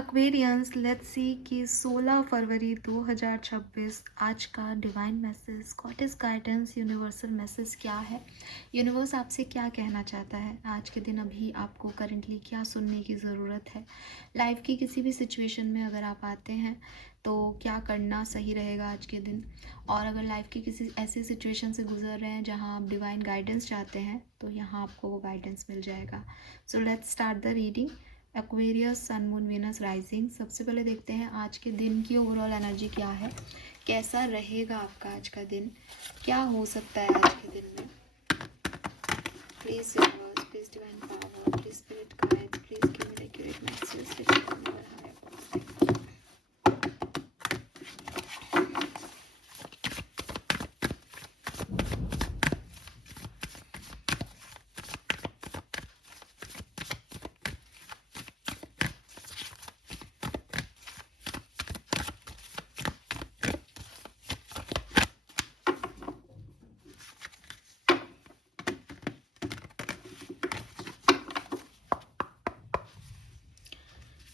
Aquarians, let's see कि 16 फरवरी 2026 आज का divine message, goddess guidance, universal message क्या है। यूनिवर्स आपसे क्या कहना चाहता है आज के दिन। अभी आपको करंटली क्या सुनने की ज़रूरत है। लाइफ की किसी भी सिचुएशन में अगर आप आते हैं तो क्या करना सही रहेगा आज के दिन। और अगर लाइफ की किसी ऐसी सिचुएशन से गुजर रहे हैं जहां आप डिवाइन गाइडेंस चाहते हैं तो यहाँ आपको वो गाइडेंस मिल जाएगा। So let's start the reading. Aquarius, sun, moon, Venus, rising. सबसे पहले देखते हैं आज के दिन की ओवरऑल एनर्जी क्या है, कैसा रहेगा आपका आज का दिन, क्या हो सकता है आज के दिन में। Please universe, please divine power, please spirit guide, please give me the accurate message.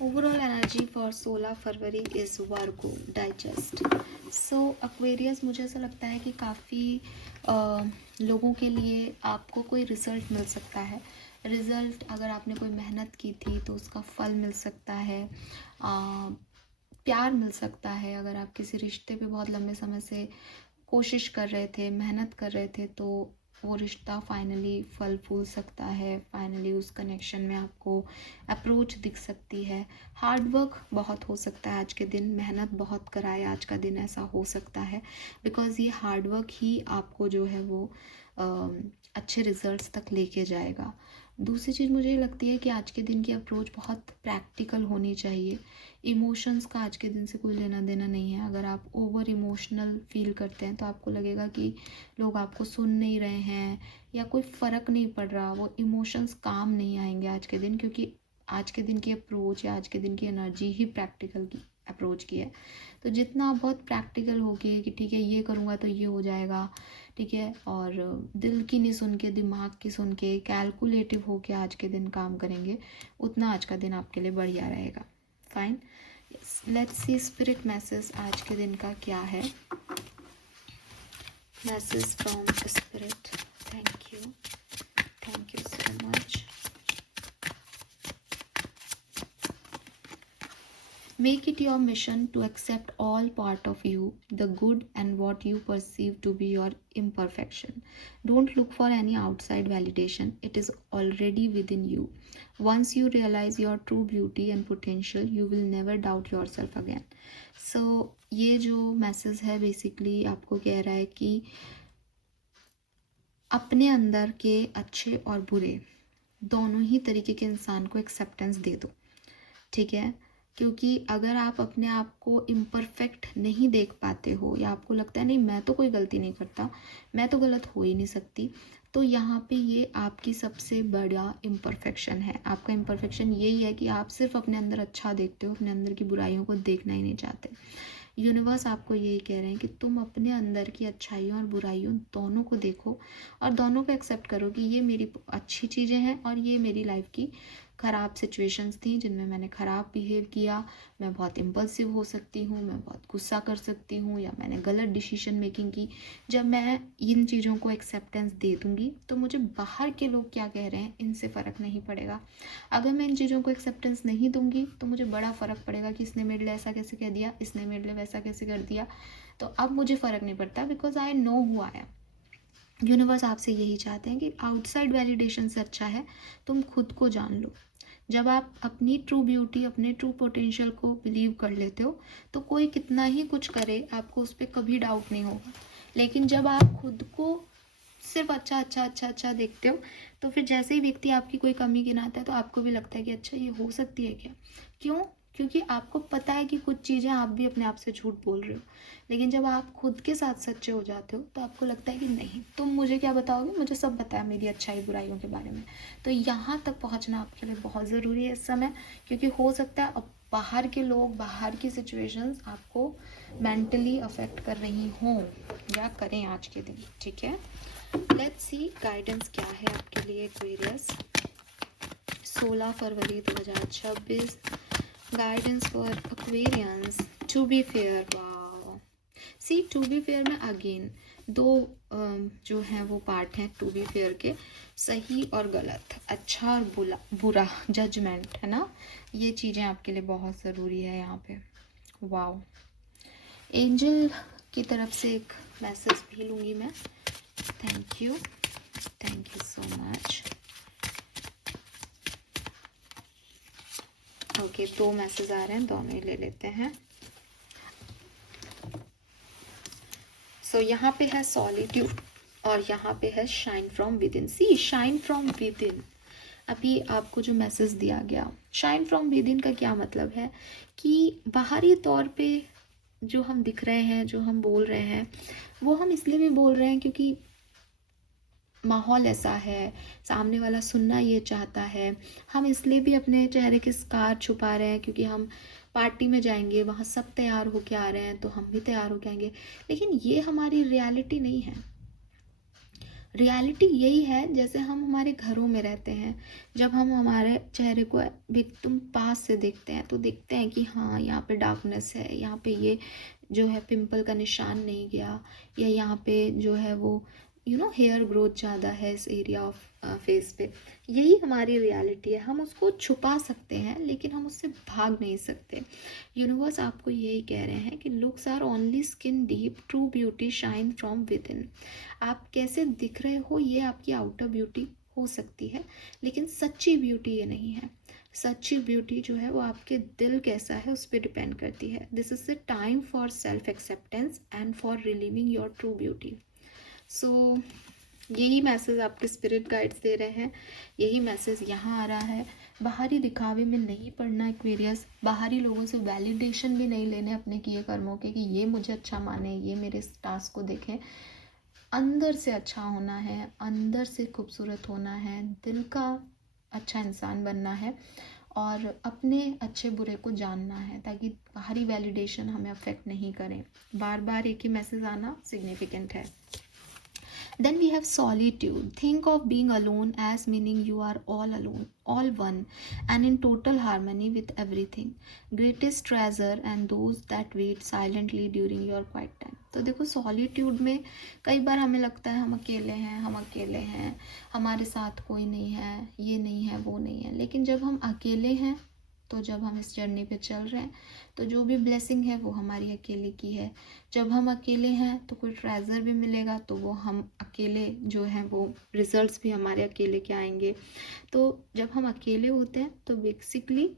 Overall energy for 16 February is Virgo, digest. So Aquarius, मुझे ऐसा लगता है कि काफ़ी लोगों के लिए आपको कोई रिज़ल्ट मिल सकता है। रिज़ल्ट, अगर आपने कोई मेहनत की थी तो उसका फल मिल सकता है, प्यार मिल सकता है। अगर आप किसी रिश्ते पे बहुत लंबे समय से कोशिश कर रहे थे, मेहनत कर रहे थे, तो वो रिश्ता फाइनली फल फूल सकता है। फाइनली उस कनेक्शन में आपको अप्रोच दिख सकती है। हार्ड वर्क बहुत हो सकता है आज के दिन, मेहनत बहुत कराए आज का दिन, ऐसा हो सकता है। बिकॉज़ ये हार्ड वर्क ही आपको जो है वो अच्छे रिजल्ट्स तक लेके जाएगा। दूसरी चीज़ मुझे ये लगती है कि आज के दिन की अप्रोच बहुत प्रैक्टिकल होनी चाहिए। इमोशंस का आज के दिन से कोई लेना देना नहीं है। अगर आप ओवर इमोशनल फील करते हैं तो आपको लगेगा कि लोग आपको सुन नहीं रहे हैं या कोई फ़र्क नहीं पड़ रहा, वो इमोशंस काम नहीं आएंगे आज के दिन, क्योंकि आज के दिन की अप्रोच या आज के दिन की एनर्जी ही प्रैक्टिकल की अप्रोच की है। तो जितना आप बहुत प्रैक्टिकल हो गए कि ठीक है ये करूँगा तो ये हो जाएगा, ठीक है, और दिल की नहीं सुन के दिमाग की सुन के कैलकुलेटिव हो के आज के दिन काम करेंगे, उतना आज का दिन आपके लिए बढ़िया रहेगा। Fine, let's see spirit message आज के दिन का क्या है। Message from spirit. Thank you so much. Make it your mission to accept all part of you, the good and what you perceive to be your imperfection. Don't look for any outside validation. It is already within you. Once you realize your true beauty and potential, you will never doubt yourself again. So, ये जो message है basically आपको कह रहा है कि अपने अंदर के अच्छे और बुरे दोनों ही तरीके के इंसान को एक्सेप्टेंस दे दो, ठीक है। क्योंकि अगर आप अपने आप को इम्परफेक्ट नहीं देख पाते हो या आपको लगता है नहीं मैं तो कोई गलती नहीं करता, मैं तो गलत हो ही नहीं सकती, तो यहाँ पे ये आपकी सबसे बड़ा इम्परफेक्शन है। आपका इम्परफेक्शन यही है कि आप सिर्फ अपने अंदर अच्छा देखते हो, अपने अंदर की बुराइयों को देखना ही नहीं चाहते। यूनिवर्स आपको यही कह रहे हैं कि तुम अपने अंदर की अच्छाइयों और बुराइयों दोनों को देखो और दोनों को एक्सेप्ट करो कि ये मेरी अच्छी चीज़ें हैं और ये मेरी लाइफ की ख़राब सिचुएशंस थी जिनमें मैंने ख़राब बिहेव किया। मैं बहुत इम्पल्सिव हो सकती हूँ, मैं बहुत गुस्सा कर सकती हूँ, या मैंने गलत डिसीजन मेकिंग की। जब मैं इन चीज़ों को एक्सेप्टेंस दे दूँगी तो मुझे बाहर के लोग क्या कह रहे हैं इनसे फ़र्क नहीं पड़ेगा। अगर मैं इन चीज़ों को एक्सेप्टेंस नहीं दूँगी तो मुझे बड़ा फ़र्क पड़ेगा कि इसने मेरे लिए ऐसा कैसे कह दिया, इसने मेरे लिए वैसा कैसे कर दिया। तो अब मुझे फ़र्क नहीं पड़ता, because I know who I am. Universe आपसे यही चाहते हैं कि आउटसाइड वैलिडेशन से अच्छा है तुम खुद को जान लो। जब आप अपनी ट्रू ब्यूटी, अपने ट्रू पोटेंशियल को बिलीव कर लेते हो तो कोई कितना ही कुछ करे आपको उस पर कभी डाउट नहीं होगा। लेकिन जब आप खुद को सिर्फ अच्छा देखते हो तो फिर जैसे ही व्यक्ति आपकी कोई कमी गिनाता है तो आपको भी लगता है कि अच्छा ये हो सकती है क्या। क्यों? क्योंकि आपको पता है कि कुछ चीज़ें आप भी अपने आप से झूठ बोल रहे हो। लेकिन जब आप खुद के साथ सच्चे हो जाते हो तो आपको लगता है कि नहीं, तुम मुझे क्या बताओगे, मुझे सब पता है मेरी अच्छाई बुराइयों के बारे में। तो यहाँ तक पहुँचना आपके लिए बहुत ज़रूरी है इस समय, क्योंकि हो सकता है अब बाहर के लोग, बाहर की सिचुएशंस आपको मेंटली अफेक्ट कर रही हों या करें आज के दिन, ठीक है। लेट्स सी गाइडेंस क्या है आपके लिए एक्वेरियस 16 फरवरी 2026 guidance for Aquarians, to be fair. वाह, सी टू बी फेयर में अगेन दो जो हैं वो पार्ट हैं टू बी फेयर के, सही और गलत, अच्छा और बुरा, जजमेंट, है ना। ये चीज़ें आपके लिए बहुत ज़रूरी है यहाँ पे। वाओ, एंजल की तरफ से एक मैसेज भी लूँगी मैं। Thank you so much. Okay, दो मैसेज आ रहे हैं, दोनों ही ले लेते हैं। सो यहाँ पे है सॉलिट्यूड और यहाँ पे है shine from within. See shine from within, अभी आपको जो मैसेज दिया गया, शाइन फ्रॉम विद इन का क्या मतलब है कि बाहरी तौर पे जो हम दिख रहे हैं, जो हम बोल रहे हैं, वो हम इसलिए भी बोल रहे हैं क्योंकि माहौल ऐसा है, सामने वाला सुनना ये चाहता है। हम इसलिए भी अपने चेहरे के स्कार छुपा रहे हैं क्योंकि हम पार्टी में जाएंगे, वहाँ सब तैयार होके आ रहे हैं तो हम भी तैयार होके आएंगे। लेकिन ये हमारी रियलिटी नहीं है। रियलिटी यही है जैसे हम हमारे घरों में रहते हैं, जब हम हमारे चेहरे को एकदम पास से देखते हैं तो देखते हैं कि हाँ यहाँ पे डार्कनेस है, यहाँ पे ये जो है पिंपल का निशान नहीं गया, या यहाँ पे जो है वो हेयर ग्रोथ ज़्यादा है इस एरिया ऑफ फेस पे। यही हमारी रियलिटी है। हम उसको छुपा सकते हैं लेकिन हम उससे भाग नहीं सकते। यूनिवर्स आपको यही कह रहे हैं कि looks are only skin deep, true beauty shine from within. आप कैसे दिख रहे हो ये आपकी आउटर ब्यूटी हो सकती है, लेकिन सच्ची ब्यूटी ये नहीं है। सच्ची ब्यूटी जो है वो आपके दिल कैसा है उस पर डिपेंड करती है। This is the time for self acceptance and for relieving your true beauty. So यही मैसेज आपके स्पिरिट गाइड्स दे रहे हैं, यही मैसेज यहाँ आ रहा है। बाहरी दिखावे में नहीं पड़ना एक्वेरियस, बाहरी लोगों से वैलिडेशन भी नहीं लेने अपने किए कर्मों के कि ये मुझे अच्छा माने, ये मेरे टास्क को देखें। अंदर से अच्छा होना है, अंदर से खूबसूरत होना है, दिल का अच्छा इंसान बनना है और अपने अच्छे बुरे को जानना है ताकि बाहरी वैलिडेशन हमें अफेक्ट नहीं करें। बार बार एक ही मैसेज आना सिग्निफिकेंट है। Then we have solitude. Think of being alone as meaning you are all alone, all one, and in total harmony with everything. Greatest treasure and those that wait silently during your quiet time. तो देखो solitude में कई बार हमें लगता है हम अकेले हैं, हमारे साथ कोई नहीं है, ये नहीं है, वो नहीं है। लेकिन जब हम अकेले हैं, तो जब हम इस जर्नी पे चल रहे हैं तो जो भी ब्लेसिंग है वो हमारी अकेले की है। जब हम अकेले हैं तो कोई ट्रेजर भी मिलेगा तो वो हम अकेले जो हैं वो रिजल्ट्स भी हमारे अकेले के आएंगे। तो जब हम अकेले होते हैं तो बेसिकली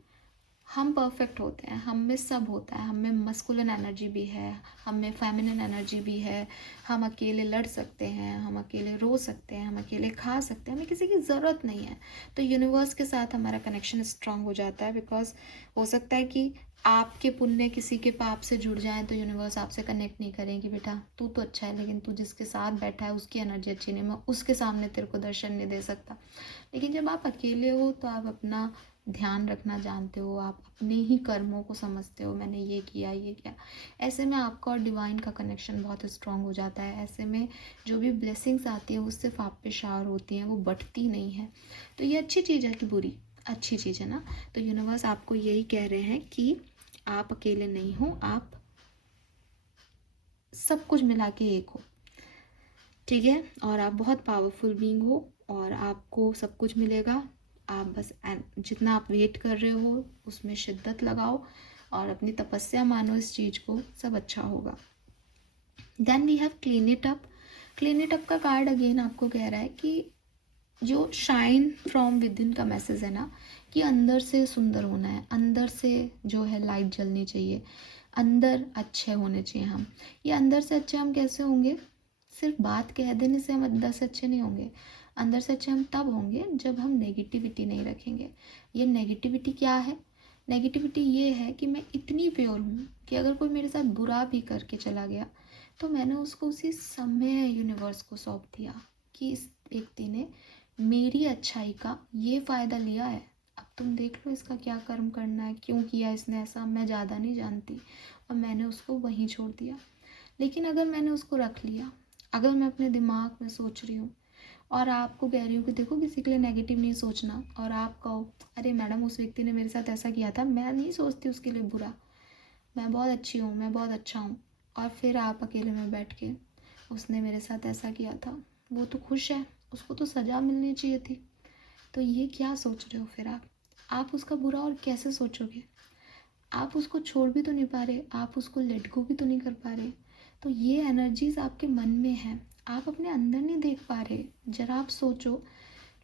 हम परफेक्ट होते हैं, हम में सब होता है। हम में मस्कुलिन एनर्जी भी है, हम में फेमिनिन एनर्जी भी है। हम अकेले लड़ सकते हैं, हम अकेले रो सकते हैं, हम अकेले खा सकते हैं, हमें किसी की ज़रूरत नहीं है। तो यूनिवर्स के साथ हमारा कनेक्शन स्ट्रांग हो जाता है। बिकॉज हो सकता है कि आपके पुण्य किसी के पाप से जुड़ जाएं तो यूनिवर्स आपसे कनेक्ट नहीं करें कि बेटा तू तो अच्छा है लेकिन तू जिसके साथ बैठा है उसकी एनर्जी अच्छी नहीं, मैं उसके सामने तेरे को दर्शन नहीं दे सकता। लेकिन जब आप अकेले हो तो आप अपना ध्यान रखना जानते हो, आप अपने ही कर्मों को समझते हो, मैंने ये किया ये किया। ऐसे में आपका और डिवाइन का कनेक्शन बहुत स्ट्रांग हो जाता है। ऐसे में जो भी ब्लेसिंग्स आती है वो सिर्फ आप पे शावर होती हैं, वो बढ़ती नहीं है। तो ये अच्छी चीज़ है कि बुरी? अच्छी चीज़ है ना। तो यूनिवर्स आपको यही कह रहे हैं कि आप अकेले नहीं हो, आप सब कुछ मिला के एक हो, ठीक है। और आप बहुत पावरफुल बीइंग हो और आपको सब कुछ मिलेगा। आप बस जितना आप वेट कर रहे हो उसमें शिद्दत लगाओ और अपनी तपस्या मानो इस चीज़ को, सब अच्छा होगा। Then we have clean it up. Clean it up का कार्ड अगेन आपको कह रहा है कि जो शाइन फ्रॉम विद इन का मैसेज है ना, कि अंदर से सुंदर होना है, अंदर से जो है लाइट जलनी चाहिए, अंदर अच्छे होने चाहिए हम। ये अंदर से अच्छे हम कैसे होंगे? सिर्फ बात कह देने से हम अंदर से अच्छे नहीं होंगे। अंदर से अच्छे हम तब होंगे जब हम नेगेटिविटी नहीं रखेंगे। ये नेगेटिविटी क्या है? नेगेटिविटी ये है कि मैं इतनी प्योर हूँ कि अगर कोई मेरे साथ बुरा भी करके चला गया तो मैंने उसको उसी समय यूनिवर्स को सौंप दिया कि इस व्यक्ति ने मेरी अच्छाई का ये फ़ायदा लिया है, अब तुम देख लो इसका क्या कर्म करना है, क्यों किया इसने ऐसा, मैं ज़्यादा नहीं जानती। और मैंने उसको वहीं छोड़ दिया। लेकिन अगर मैंने उसको रख लिया, अगर मैं अपने दिमाग में सोच रही हूँ और आपको कह रही हूँ कि देखो किसी के लिए नेगेटिव नहीं सोचना, और आप कहो अरे मैडम उस व्यक्ति ने मेरे साथ ऐसा किया था, मैं नहीं सोचती उसके लिए बुरा, मैं बहुत अच्छी हूँ, मैं बहुत अच्छा हूँ, और फिर आप अकेले में बैठ के उसने मेरे साथ ऐसा किया था, वो तो खुश है, उसको तो सज़ा मिलनी चाहिए थी, तो ये क्या सोच रहे हो फिर आप उसका बुरा और कैसे सोचोगे? आप उसको छोड़ भी तो नहीं पा रहे, आप उसको लेट गो भी तो नहीं कर पा रहे, तो ये एनर्जीज आपके मन में है, आप अपने अंदर नहीं देख पा रहे। जरा आप सोचो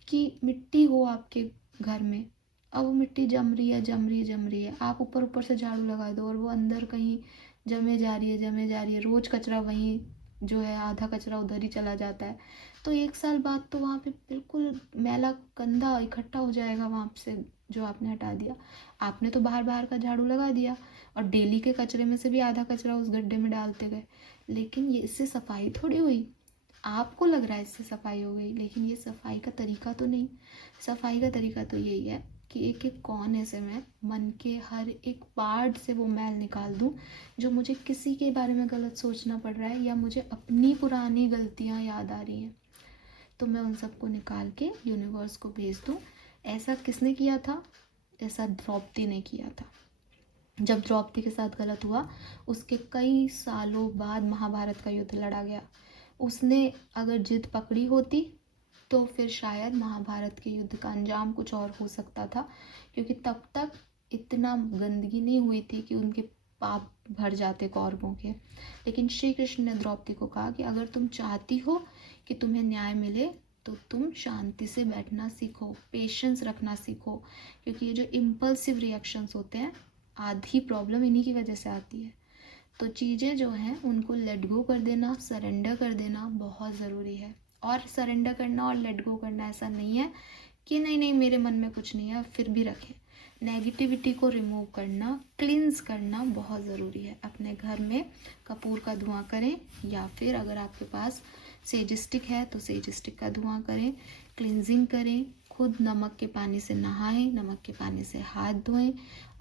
कि मिट्टी हो आपके घर में, अब वो मिट्टी जम रही है जम रही है जम रही है, आप ऊपर ऊपर से झाड़ू लगा दो और वो अंदर कहीं जमे जा रही है जमे जा रही है, रोज़ कचरा वहीं जो है आधा कचरा उधर ही चला जाता है, तो 1 साल बाद तो वहाँ पे बिल्कुल मैला गंदा इकट्ठा हो जाएगा वहाँ से जो आपने हटा दिया। आपने तो बाहर बाहर का झाड़ू लगा दिया और डेली के कचरे में से भी आधा कचरा उस गड्ढे में डालते गए, लेकिन ये इससे सफाई थोड़ी हुई। आपको लग रहा है इससे सफाई हो गई, लेकिन ये सफाई का तरीका तो नहीं। सफाई का तरीका तो यही है कि एक एक कोने से मैं मन के हर एक पार्ट से वो मैल निकाल दूं, जो मुझे किसी के बारे में गलत सोचना पड़ रहा है या मुझे अपनी पुरानी गलतियां याद आ रही हैं, तो मैं उन सबको निकाल के यूनिवर्स को भेज दूं। ऐसा किसने किया था? ऐसा द्रौपदी ने किया था। जब द्रौपदी के साथ गलत हुआ, उसके कई सालों बाद महाभारत का युद्ध लड़ा गया। उसने अगर जिद पकड़ी होती तो फिर शायद महाभारत के युद्ध का अंजाम कुछ और हो सकता था, क्योंकि तब तक इतना गंदगी नहीं हुई थी कि उनके पाप भर जाते कौरवों के। लेकिन श्री कृष्ण ने द्रौपदी को कहा कि अगर तुम चाहती हो कि तुम्हें न्याय मिले तो तुम शांति से बैठना सीखो, पेशेंस रखना सीखो, क्योंकि ये जो इम्पल्सिव रिएक्शंस होते हैं, आधी प्रॉब्लम इन्हीं की वजह से आती है। तो चीज़ें जो हैं उनको लेट गो कर देना, सरेंडर कर देना बहुत ज़रूरी है। और सरेंडर करना और लेट गो करना ऐसा नहीं है कि नहीं नहीं मेरे मन में कुछ नहीं है फिर भी रखें। नेगेटिविटी को रिमूव करना, क्लींस करना बहुत ज़रूरी है। अपने घर में कपूर का धुआं करें, या फिर अगर आपके पास सेज स्टिक है तो सेज स्टिक का धुआं करें, क्लिनजिंग करें, खुद नमक के पानी से नहाएं, नमक के पानी से हाथ धोएं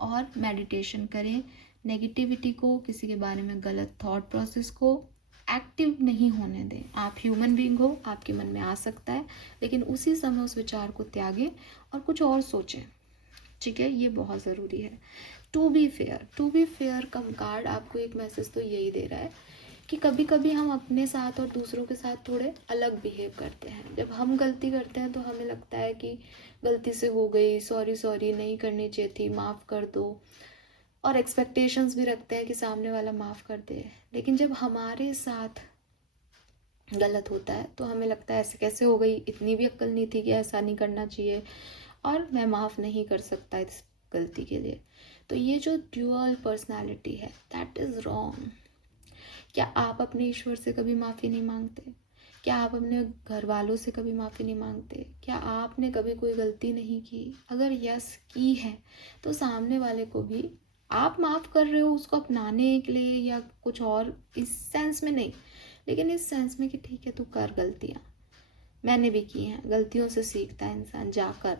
और मेडिटेशन करें। नेगेटिविटी को, किसी के बारे में गलत थॉट प्रोसेस को एक्टिव नहीं होने दें। आप ह्यूमन बीइंग हो, आपके मन में आ सकता है, लेकिन उसी समय उस विचार को त्यागें और कुछ और सोचें। ठीक है, ये बहुत ज़रूरी है। टू बी फेयर का कार्ड आपको एक मैसेज तो यही दे रहा है कि कभी कभी हम अपने साथ और दूसरों के साथ थोड़े अलग बिहेव करते हैं। जब हम गलती करते हैं तो हमें लगता है कि गलती से हो गई, सॉरी नहीं करनी चाहिए थी, माफ़ कर दो, और एक्सपेक्टेशंस भी रखते हैं कि सामने वाला माफ़ कर दे। लेकिन जब हमारे साथ गलत होता है तो हमें लगता है ऐसे कैसे हो गई, इतनी भी अक्ल नहीं थी कि ऐसा नहीं करना चाहिए, और मैं माफ़ नहीं कर सकता इस गलती के लिए। तो ये जो ड्यूअल पर्सनालिटी है, दैट इज़ रॉन्ग। क्या आप अपने ईश्वर से कभी माफ़ी नहीं मांगते? क्या आप अपने घर वालों से कभी माफ़ी नहीं मांगते? क्या आपने कभी कोई गलती नहीं की? अगर यस की है तो सामने वाले को भी आप माफ़ कर रहे हो, उसको अपनाने के लिए या कुछ और, इस सेंस में नहीं, लेकिन इस सेंस में कि ठीक है तू कर गलतियाँ, मैंने भी की हैं। गलतियों से सीखता है इंसान जाकर।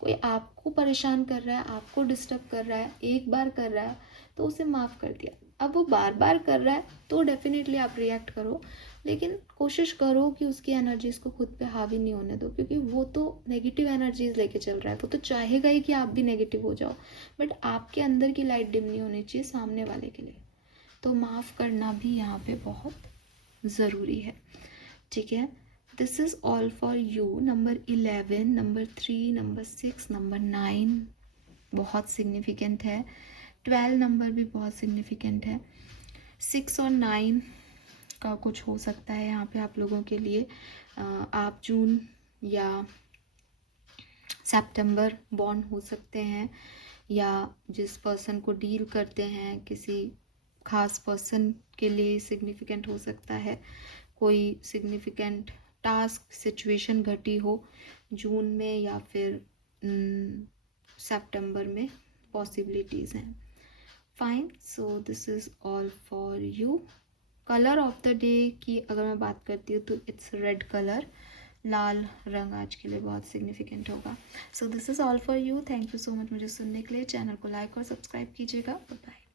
कोई आपको परेशान कर रहा है, आपको डिस्टर्ब कर रहा है, एक बार कर रहा है तो उसे माफ़ कर दिया। अब वो बार बार कर रहा है तो डेफिनेटली आप रिएक्ट करो, लेकिन कोशिश करो कि उसकी एनर्जीज़ को खुद पे हावी नहीं होने दो, क्योंकि वो तो नेगेटिव एनर्जीज लेके चल रहा है, वो तो चाहेगा ही कि आप भी नेगेटिव हो जाओ, बट आपके अंदर की लाइट डिम नहीं होनी चाहिए सामने वाले के लिए। तो माफ़ करना भी यहाँ पे बहुत ज़रूरी है। ठीक है, this is all for you. Number 11, number 3, number 6, number 9 बहुत सिग्निफिकेंट है। 12 नंबर भी बहुत सिग्निफिकेंट है। 6 और 9 का कुछ हो सकता है यहाँ पे आप लोगों के लिए। आप जून या सितंबर बॉर्न हो सकते हैं, या जिस पर्सन को डील करते हैं किसी खास पर्सन के लिए सिग्निफिकेंट हो सकता है। कोई सिग्निफिकेंट टास्क सिचुएशन घटी हो जून में या फिर सितंबर में, पॉसिबिलिटीज़ हैं। Fine, so this is all for you. Colour of the day की अगर मैं बात करती हूँ तो इट्स रेड कलर, लाल रंग आज के लिए बहुत सिग्निफिकेंट होगा। So this is all for you. Thank you so much मुझे सुनने के लिए। चैनल को लाइक और सब्सक्राइब कीजिएगा। Bye bye.